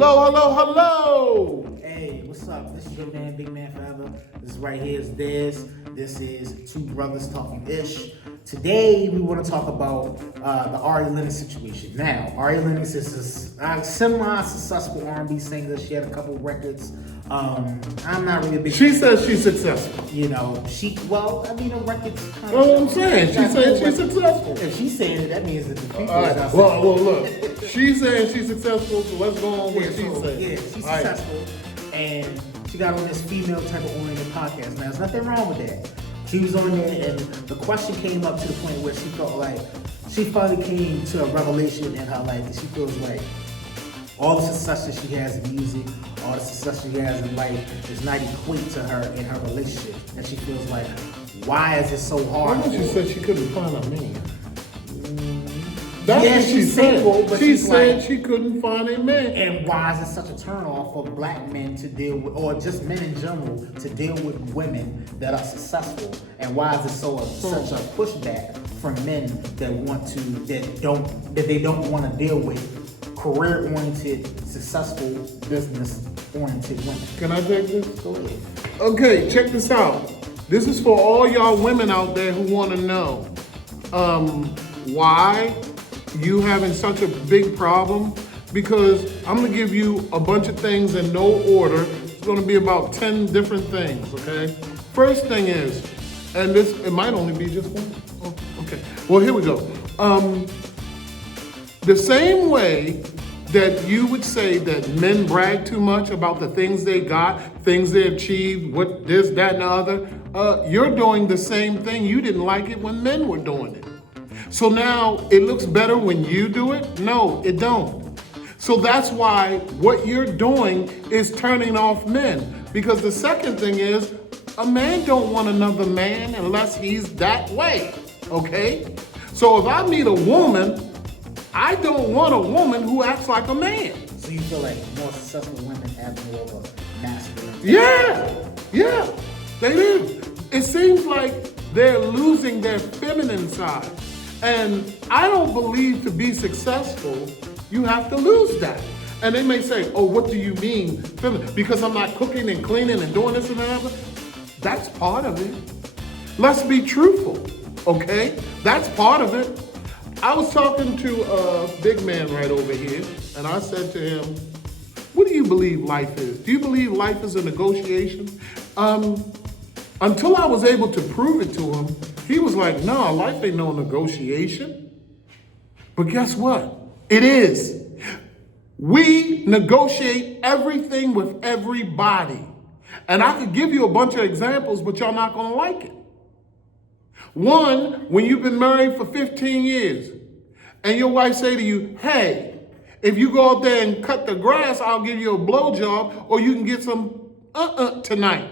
Hello, hello, hello. Hey, what's up? This is your man, Big Man Forever. This right here is Dez. This is Two Brothers Talking Ish. Today, we want to talk about the Ari Lennox situation. Now, Ari Lennox is a semi-successful R&B singer. She had a couple records. I'm not really a big. She says she's successful. You know, the records. That's what I'm saying. She's saying she's successful. If she's saying it, that means that the people. All right. Well, look. She's saying she's successful, so let's go on with what she's saying. Yeah, she's successful, and she got on this female type of oriented podcast. Now, there's nothing wrong with that. She was on there, and the question came up to the point where she felt like she finally came to a revelation in her life, and she feels like all the success that she has in music, all the success she has in life does not equate to her in her relationship. And she feels like, why is it so hard? She said she couldn't find a man. That's yeah, what she's single, but she said like, she couldn't find a man. And why is it such a turnoff for black men to deal with, or just men in general, to deal with women that are successful? And why is it such a pushback from men that they don't want to deal with career-oriented, successful, business-oriented women? Can I take this? Go ahead. Okay, check this out. This is for all y'all women out there who want to know why you having such a big problem, because I'm gonna give you a bunch of things in no order. It's gonna be about 10 different things, okay? First thing is, and it might only be just one. Oh, okay, well, here we go. The same way that you would say that men brag too much about the things they got, things they achieved, what this, that, and the other, you're doing the same thing. You didn't like it when men were doing it. So now it looks better when you do it? No, it don't. So that's why what you're doing is turning off men. Because the second thing is, a man don't want another man unless he's that way, okay? So if I meet a woman, I don't want a woman who acts like a man. So you feel like more successful women have more of a masculine? Yeah, they do. It seems like they're losing their feminine side. And I don't believe to be successful, you have to lose that. And they may say, oh, what do you mean feminine? Because I'm not cooking and cleaning and doing this and that. That's part of it. Let's be truthful, okay? That's part of it. I was talking to a big man right over here, and I said to him, what do you believe life is? Do you believe life is a negotiation? Until I was able to prove it to him, he was like, no, life ain't no negotiation. But guess what? It is. We negotiate everything with everybody. And I could give you a bunch of examples, but y'all not gonna like it. One, when you've been married for 15 years, and your wife say to you, hey, if you go out there and cut the grass, I'll give you a blowjob, or you can get some tonight.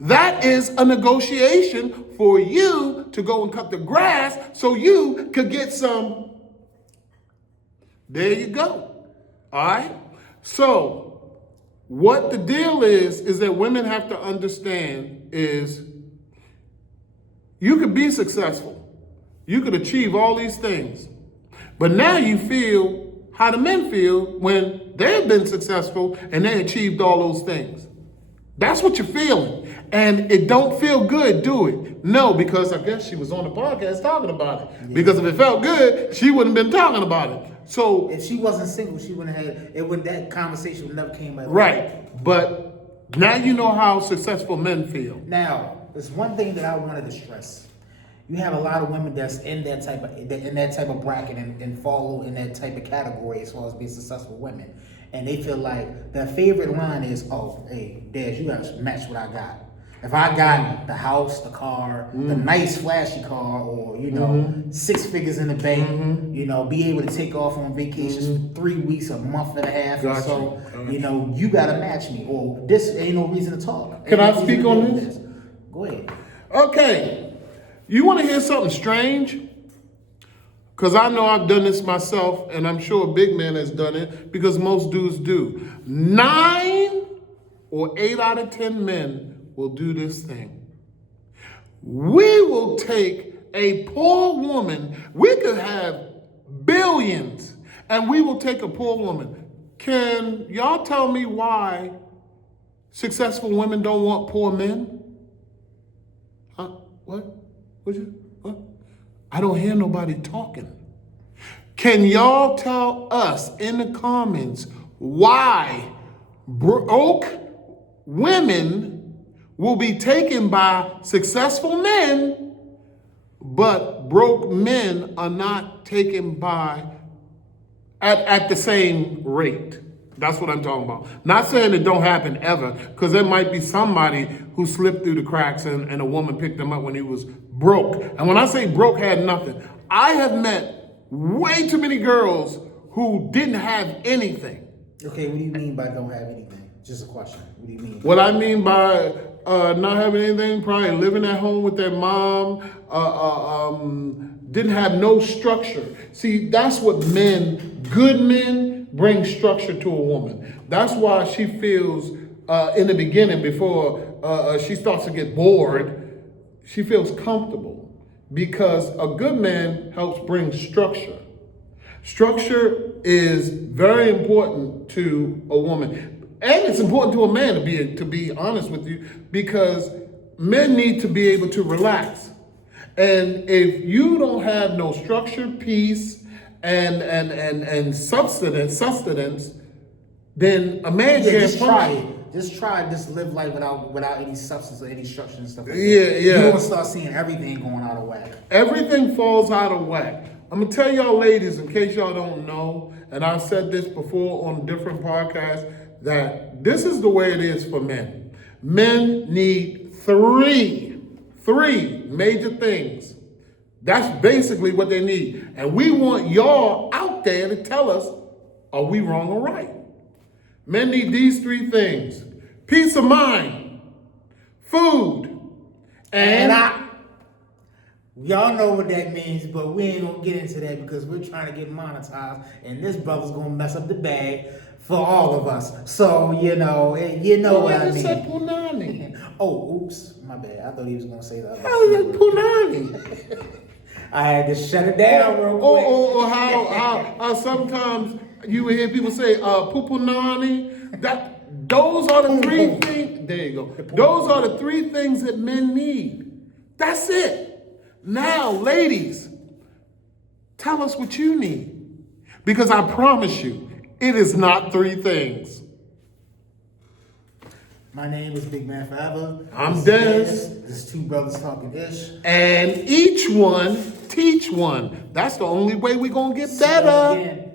That is a negotiation for you to go and cut the grass so you could get some. There you go. All right? So, what the deal is that women have to understand is you could be successful. You could achieve all these things. But now you feel how the men feel when they've been successful and they achieved all those things. That's what you're feeling. And it don't feel good, do it? No, because I guess she was on the podcast talking about it. Yeah. Because if it felt good, she wouldn't have been talking about it. So if she wasn't single, she wouldn't have had it. That conversation would never came up. Right. But now you know how successful men feel. Now, there's one thing that I wanted to stress. You have a lot of women that's in that type of bracket and follow in that type of category as far as being successful women. And they feel like their favorite line is, oh, hey, Dad, you gotta match what I got. If I got the house, the car, the nice flashy car, or, 6 figures in the bank, be able to take off on vacations for 3 weeks, a month and a half or so, you gotta match me, or this ain't no reason to talk. Can I speak on this? Go ahead. Okay. You wanna hear something strange? Because I know I've done this myself, and I'm sure a big man has done it, because most dudes do. 9 or 8 out of 10 men will do this thing. We will take a poor woman, we could have billions, and we will take a poor woman, Can y'all tell me why successful women don't want poor men? Huh? What? What? I don't hear nobody talking. Can y'all tell us in the comments why broke women will be taken by successful men, but broke men are not taken by at the same rate? That's what I'm talking about. Not saying it don't happen ever, because there might be somebody who slipped through the cracks and a woman picked him up when he was broke. And when I say broke, had nothing. I have met way too many girls who didn't have anything. Okay, what do you mean by don't have anything? Just a question. What do you mean? What I mean by not having anything, probably living at home with their mom, didn't have no structure. See, that's what good men bring structure to a woman. That's why she feels in the beginning, before she starts to get bored, she feels comfortable. Because a good man helps bring structure. Structure is very important to a woman. And it's important to a man, to be honest with you, because men need to be able to relax. And if you don't have no structure, peace, and sustenance, then a man can't just try function. it. Just live life without any substance or any structure and stuff like that. Yeah. You're gonna start seeing everything going out of whack. Everything falls out of whack. I'm gonna tell y'all ladies, in case y'all don't know, and I've said this before on different podcasts, that this is the way it is for men. Men need three major things. That's basically what they need. And we want y'all out there to tell us, are we wrong or right? Men need these three things: peace of mind, food, and y'all know what that means, but we ain't gonna get into that because we're trying to get monetized, and this brother's gonna mess up the bag for all of us. So you know what I mean. Said punani. Oh, oops, my bad. I thought he was gonna say the other. How is that punani? I had to shut it down real quick. Or how sometimes you would hear people say pupunani. Those are the three things. There you go. Those are the three things that men need. That's it. Now, ladies, tell us what you need. Because I promise you, it is not three things. My name is Big Man Forever. I'm Des. This is Two Brothers Talking Ish. And each one teach one. That's the only way we're going to get better. Again.